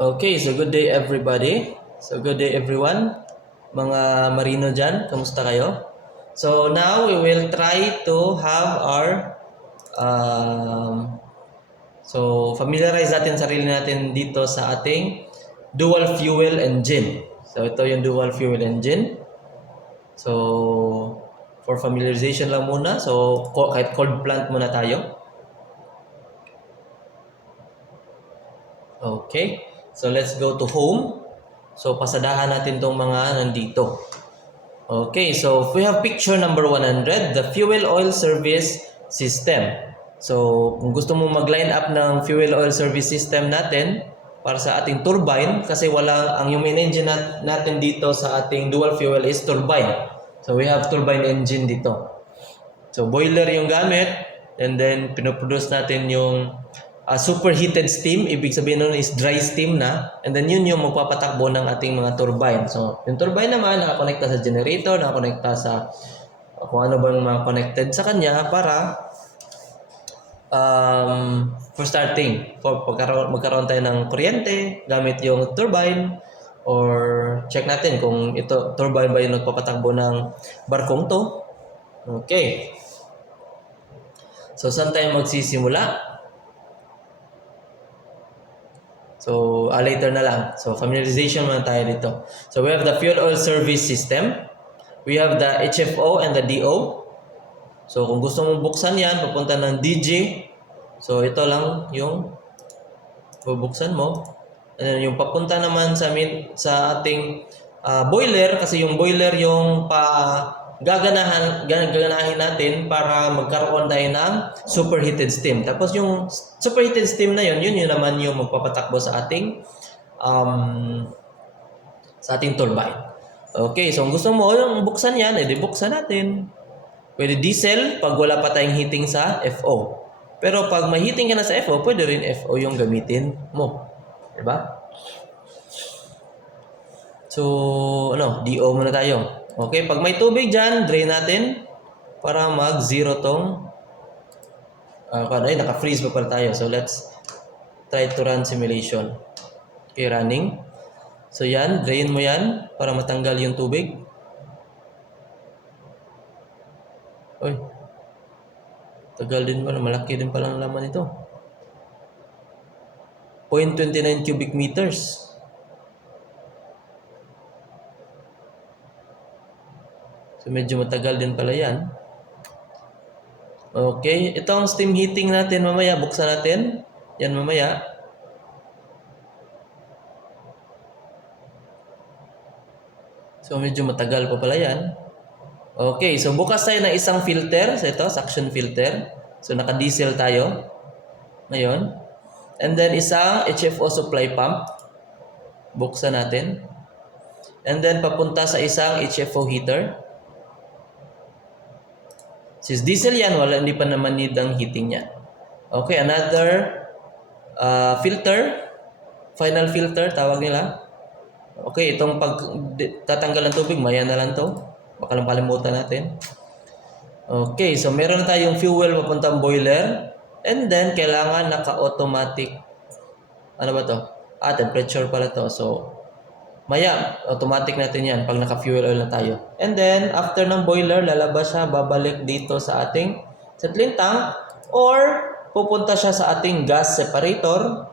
Okay, so good day everybody. So good day everyone. Mga marino dyan, kamusta kayo? So now we will try to have our familiarize natin sarili natin dito sa ating dual fuel engine. So ito yung dual fuel engine. So for familiarization lang muna. So kahit cold plant muna tayo. Okay. So let's go to home. So pasadahan natin tong mga nandito. Okay, so if we have picture number 100, the fuel oil service system. So kung gusto mo mag-line up ng fuel oil service system natin para sa ating turbine, kasi ang yung main engine natin dito sa ating dual fuel is turbine. So we have turbine engine dito. So boiler yung gamit, and then pinoproduce natin yung superheated steam. Ibig sabihin nun is dry steam na, and then yun yung magpapatakbo ng ating mga turbine. So yung turbine naman nakakonekta sa generator, nakakonekta sa kung ano bang mga connected sa kanya para for starting, for magkaroon tayo ng kuryente gamit yung turbine, or check natin kung ito turbine ba yung nagpapatakbo ng barkong to. Okay. So, saan tayo magsisimula? So, later na lang. So, familiarization muna tayo dito. So, we have the fuel oil service system. We have the HFO and the DO. So, kung gusto mong buksan yan, papunta ng DG. So, ito lang yung bubuksan mo. And then, yung papunta naman sa ating boiler, kasi yung boiler yung gaganahin natin para magkaroon tayo ng superheated steam. Tapos yung superheated steam na yun naman yung magpapatakbo sa ating turbine. Okay, so kung gusto mo yung buksan yan, edi buksan natin. Pwede diesel pag wala pa tayong heating sa FO. Pero pag may heating ka na sa FO, pwede rin FO yung gamitin mo. Diba? So, DO muna tayo. Okay, pag may tubig dyan, drain natin para mag-zero tong naka-freeze pa pala tayo. So, let's try to run simulation. Okay, running. So, yan, drain mo yan para matanggal yung tubig. Uy, tagal din pala, malaki din pala ang laman ito. 0.29 cubic meters. So, medyo matagal din pala yan. Okay, itong steam heating natin mamaya, buksan natin. Yan mamaya. So, medyo matagal pa pala yan. Okay, so bukas tayo ng isang filter. So, ito, suction filter. So, naka-diesel tayo. Ngayon. And then, isang HFO supply pump. Buksan natin. And then, papunta sa isang HFO heater. Since diesel yan, hindi pa naman need ang heating niya. Okay, another filter. Final filter, tawag nila. Okay, itong tatanggal ng tubig, maya na lang to. Baka lang kalimutan natin. Okay, so meron tayong fuel papuntang boiler. And then, kailangan naka-automatic. Ano ba to? Temperature pala to. So, maya, automatic natin yan pag naka-fuel oil na tayo. And then, after ng boiler, lalabas siya, babalik dito sa ating settling tank, or pupunta siya sa ating gas separator.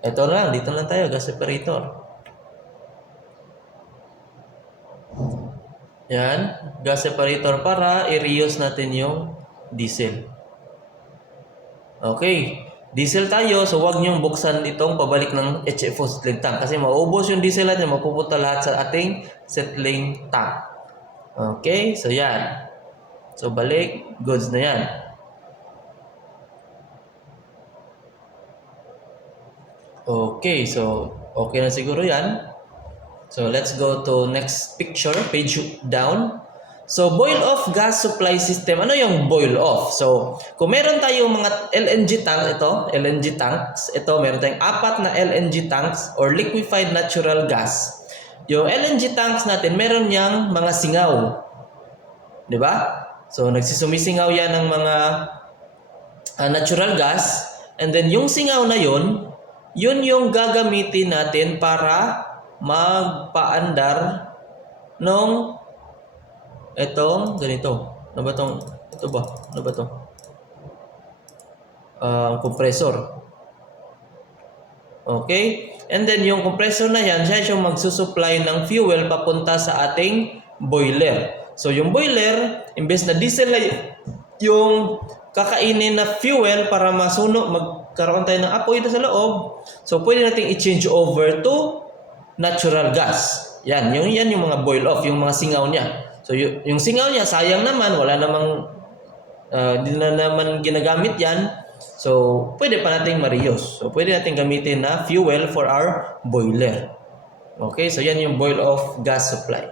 Ito lang, dito lang tayo, gas separator. Yan, gas separator para i-reuse natin yung diesel. Okay, diesel tayo, so wag niyong buksan itong pabalik ng HFO settling tank kasi maubos yung diesel natin, mapupunta lahat sa ating settling tank. Okay, so yan. So balik, goods na yan. Okay, so okay na siguro yan. So let's go to next picture, page down. So, boil off gas supply system. Ano yung boil off? So, kung meron tayong mga LNG tank, LNG tanks, meron tayong 4 na LNG tanks or liquefied natural gas. Yung LNG tanks natin, meron yang mga singaw. Di ba? So, nagsisumisingaw yan ng mga natural gas. And then, yung singaw na yun, yun yung gagamitin natin para magpaandar nung itong ganito. Ano ba tong? Ito ba? Ano ba to? Compressor. Okay? And then yung compressor na yan, siya yung magsusupply ng fuel papunta sa ating boiler. So yung boiler, imbes na diesel na yung kakainin na fuel para magkaroon tayo ng apoy ito sa loob. So pwede nating i-change over to natural gas. Yan yung mga boil off, yung mga singaw niya. So yung singaw niya, sayang naman, wala namang hindi na naman ginagamit yan. So, pwede pa nating ma-reuse. So, pwede nating gamitin na fuel for our boiler. Okay, so yan yung boil off gas supply.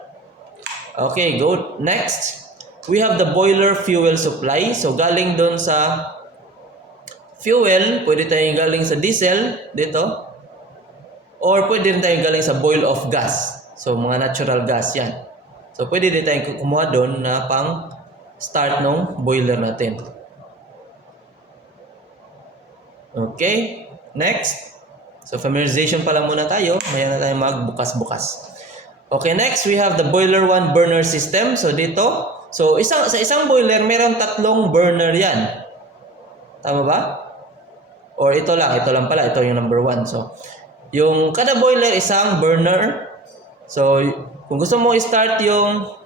Okay, go next. We have the boiler fuel supply. So, galing doon sa fuel, pwede tayong galing sa diesel dito. Or pwede rin tayong galing sa boil off gas. So, mga natural gas yan. So, pwede din tayong kumuha doon na pang start ng boiler natin. Okay, next. So familiarization pa lang muna tayo. Maya na tayo magbukas-bukas. Okay, next we have the boiler 1 burner system. So dito, sa isang boiler meron 3 burner yan. Tama ba? Or ito lang pala, ito yung number 1. So yung kada boiler isang burner. So kung gusto mo i-start yung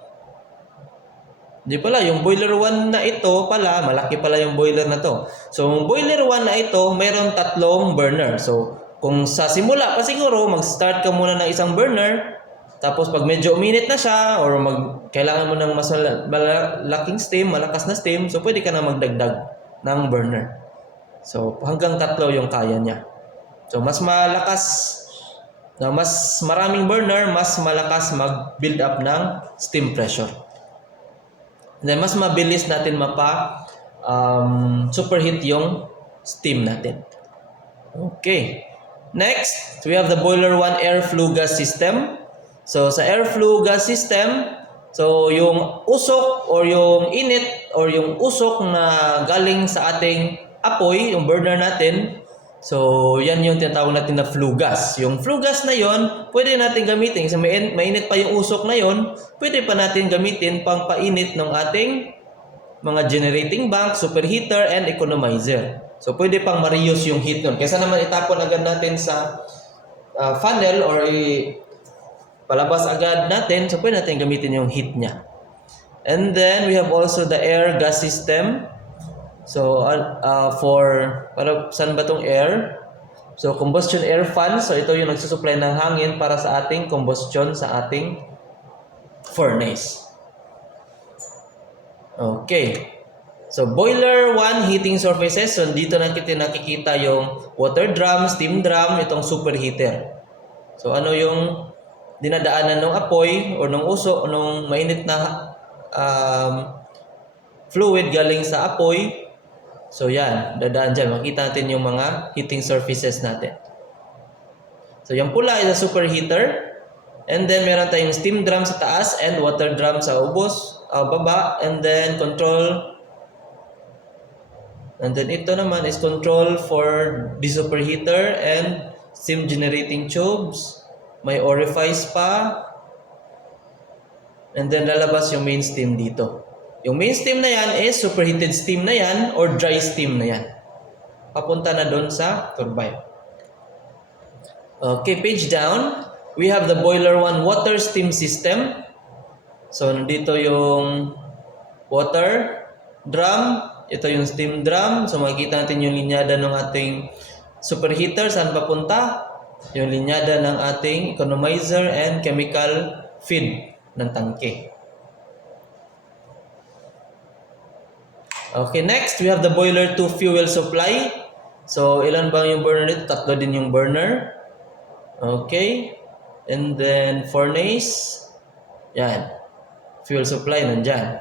yung boiler 1 na ito pala, malaki pala yung boiler na to. So, yung boiler 1 na ito, mayroon 3 burner. So, kung sa simula pa siguro, mag-start ka muna ng isang burner, tapos pag medyo uminit na siya, or kailangan mo ng mas malaking steam, malakas na steam, so pwede ka na magdagdag ng burner. So, hanggang 3 yung kaya niya. So, mas maraming burner, mas malakas mag-build up ng steam pressure. Then, mas mabilis natin superheat yung steam natin. Okay. Next, we have the boiler 1 air flue gas system. So, sa air flue gas system, so yung usok or yung init or yung usok na galing sa ating apoy, yung burner natin, so yan yung tinatawag natin na flue gas. Yung flue gas na yon, pwede natin gamitin. Kasi mainit pa yung usok na yon, pwede pa natin gamitin pang painit ng ating mga generating bank, superheater, and economizer. So pwede pang ma-reuse yung heat nun. Kaysa naman itapon agad natin sa funnel or palabas agad natin, so pwede natin gamitin yung heat niya. And then we have also the air gas system. So, saan ba tong air? So, combustion air fan. So, ito yung nagsusupply ng hangin para sa ating combustion sa ating furnace. Okay. So, boiler 1, heating surfaces. So, dito nakikita yung water drum, steam drum, itong superheater. So, ano yung dinadaanan ng apoy o ng usok o ng mainit na fluid galing sa apoy. So yan, dadaan dyan. Makita natin yung mga heating surfaces natin. So yung pula is a superheater. And then meron tayong steam drum sa taas and water drum sa baba. And then control. And then ito naman is control for the superheater and steam generating tubes. May orifice pa. And then lalabas yung main steam dito. Yung main steam na yan is superheated steam na yan or dry steam na yan. Papunta na doon sa turbine. Okay, page down. We have the boiler 1 water steam system. So, nandito yung water drum. Ito yung steam drum. So, makikita natin yung linyada ng ating superheater. Saan papunta? Yung linyada ng ating economizer and chemical feed ng tangke. Okay, next, we have the boiler 2 fuel supply. So, ilan ba yung burner dito? 3 din yung burner. Okay. And then, furnace. Yan. Fuel supply, nandyan.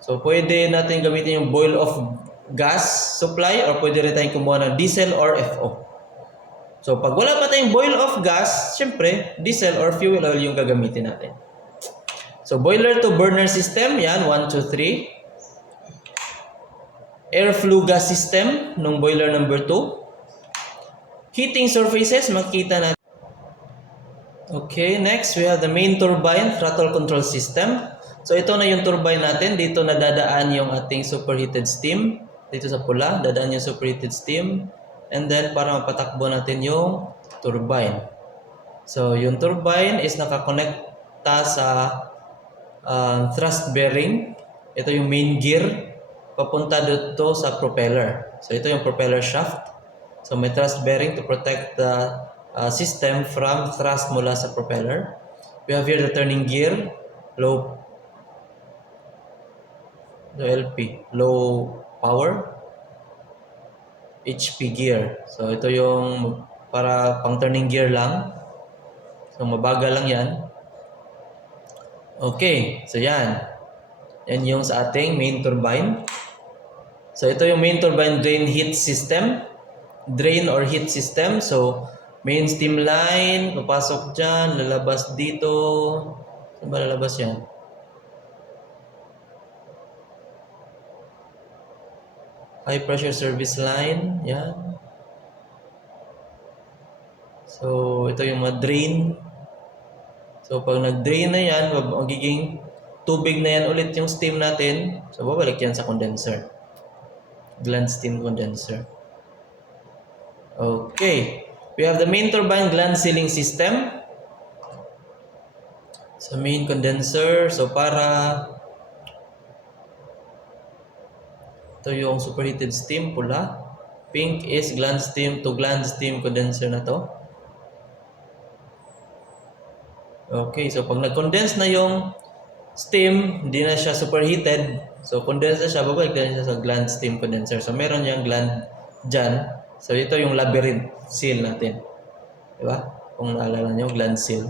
So, pwede natin gamitin yung boil of gas supply or pwede rin tayong kumuha ng diesel or FO. So, pag wala pa tayong boil of gas, syempre, diesel or fuel oil yung gagamitin natin. So, boiler to burner system, yan, 1, 2, 3. air flue gas system ng boiler number 2. Heating surfaces, makita natin. Okay, next we have the main turbine throttle control system. So ito na yung turbine natin. Dito nadadaan yung ating superheated steam. Dito sa pula, dadaan yung superheated steam. And then para mapatakbo natin yung turbine. So yung turbine is nakakonekta sa thrust bearing. Ito yung main gear. Papunta dito sa propeller. So ito yung propeller shaft. So may thrust bearing to protect the system from thrust mula sa propeller. We have here the turning gear, low power, HP gear. So ito yung para pang turning gear lang. So mabagal lang yan. Okay, so yan. Yan yung sa ating main turbine. So ito yung main turbine drain heat system. Drain or heat system. So main steam line, papasok dyan, lalabas dito. Saan ba lalabas yan? High pressure service line, yan. So ito yung mga drain. So pag nag-drain na yan, magiging tubig na yan ulit yung steam natin. So babalik yan sa condenser. Gland steam condenser. Okay. We have the main turbine gland sealing system. So main condenser. So para ito yung superheated steam, pula. Pink is gland steam to gland steam condenser na to. Okay, so pag nag-condense na yung steam, hindi na siya superheated. So condense na siya, babalik na siya sa gland steam condenser. So meron yung gland dyan. So ito yung labyrinth seal natin. Diba? Kung naalala nyo, gland seal.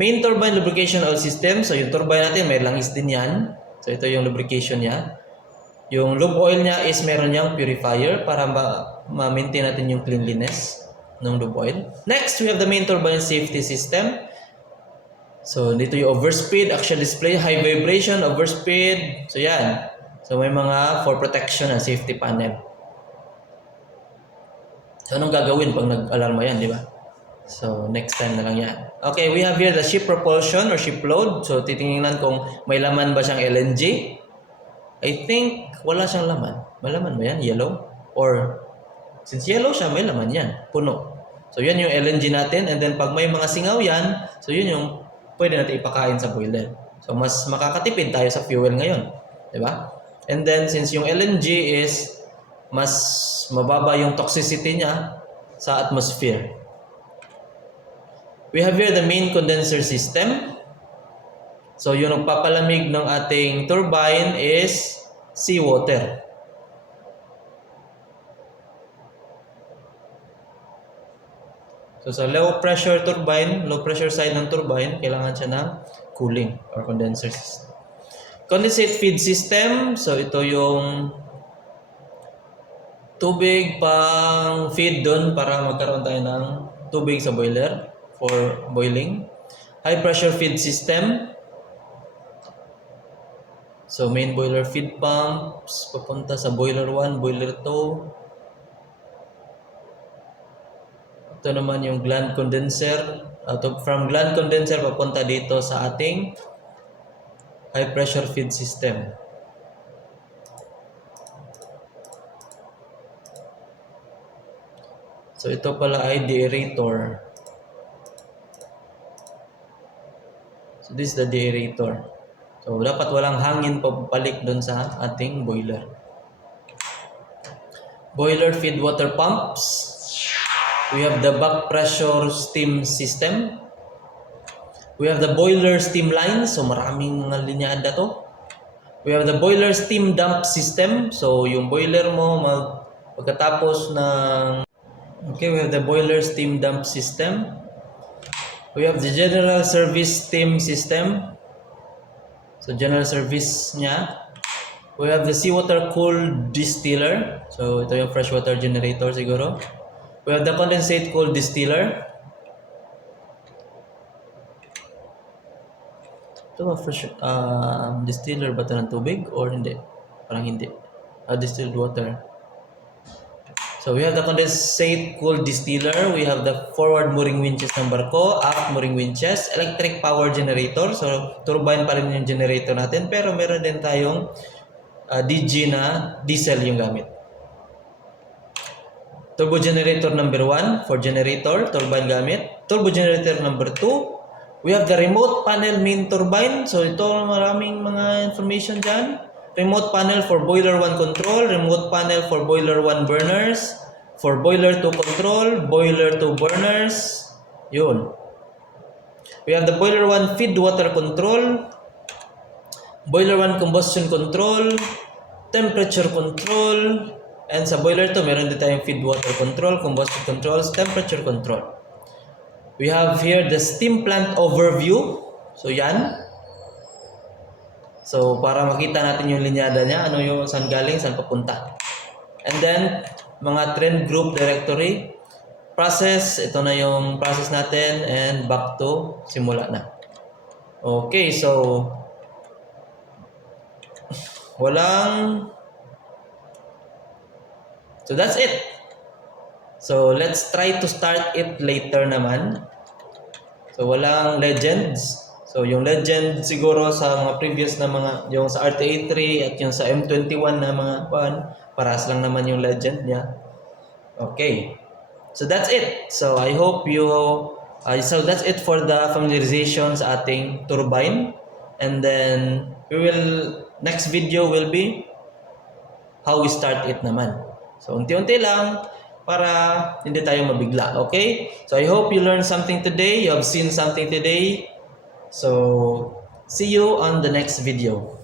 Main turbine lubrication oil system. So yung turbine natin, may langis din yan. So ito yung lubrication niya. Yung lube oil niya is meron niyang purifier para ma-maintain natin yung cleanliness ng lube oil. Next, we have the main turbine safety system. So dito yung overspeed, action display, high vibration, overspeed. So yan. So may mga for protection na safety panel. So anong gagawin pag nag-alarma yan, di ba? So next time na lang yan. Okay, we have here the ship propulsion or ship load. So titingnan kung may laman ba siyang LNG. I think wala siyang laman. May laman ba yan? Yellow? Or since yellow siya, may laman yan. Puno. So yan yung LNG natin. And then pag may mga singaw yan, so yun yung pwede natin ipakain sa boiler. So mas makakatipid tayo sa fuel ngayon. Diba? And then since yung LNG is mas mababa yung toxicity niya sa atmosphere. We have here the main condenser system. So yung nagpapalamig ng ating turbine is seawater. So sa low pressure turbine, low pressure side ng turbine, kailangan siya ng cooling or condenser system. Condensate feed system. So ito yung tubig pang feed doon para magkaroon tayo ng tubig sa boiler for boiling. High pressure feed system. So main boiler feed pumps papunta sa boiler 1, boiler 2. Ito naman yung gland condenser. From gland condenser papunta dito sa ating high pressure feed system. So ito pala ay deaerator. So this is the deaerator. So dapat walang hangin pabalik doon sa ating boiler. Boiler feed water pumps. We have the back pressure steam system. We have the boiler steam line. So maraming mga linyada to. We have the boiler steam dump system. So yung boiler mo pagkatapos ng we have the boiler steam dump system. We have the general service steam system. So general service niya. We have the seawater cooled distiller. So ito yung freshwater generator siguro. We have the condensate cooled distiller. Ito ba fresh distiller ba ito ng tubig or hindi? Parang hindi. Distilled water. So we have the condensate cooled distiller, we have the forward mooring winches ng barko, aft mooring winches, electric power generator, so turbine pa rin yung generator natin, pero meron din tayong DG na diesel yung gamit. Turbo generator number 1 for generator, turbine gamit. Turbo generator number 2, we have the remote panel main turbine, so ito maraming mga information dyan. Remote panel for boiler 1 control, remote panel for boiler 1 burners, for boiler 2 control, boiler 2 burners. Yun. We have the boiler 1 feed water control, boiler 1 combustion control, temperature control, and sa boiler 2 meron din tayong feed water control, combustion controls, temperature control. We have here the steam plant overview. So yan. So, para makita natin yung linyada niya, ano yung saan galing, saan papunta. And then, mga trend group directory, process, ito na yung process natin, and back to simula na. Okay, so, so that's it. So, let's try to start it later naman. So, walang legends. So, yung legend siguro sa mga previous na mga, yung sa RTA3 at yung sa M21 na mga paras lang naman yung legend niya. Okay. So, that's it. So, I hope you, so that's it for the familiarization sa ating turbine. And then, next video will be how we start it naman. So, unti-unti lang para hindi tayo mabigla. Okay? So, I hope you learned something today. You have seen something today. So, see you on the next video.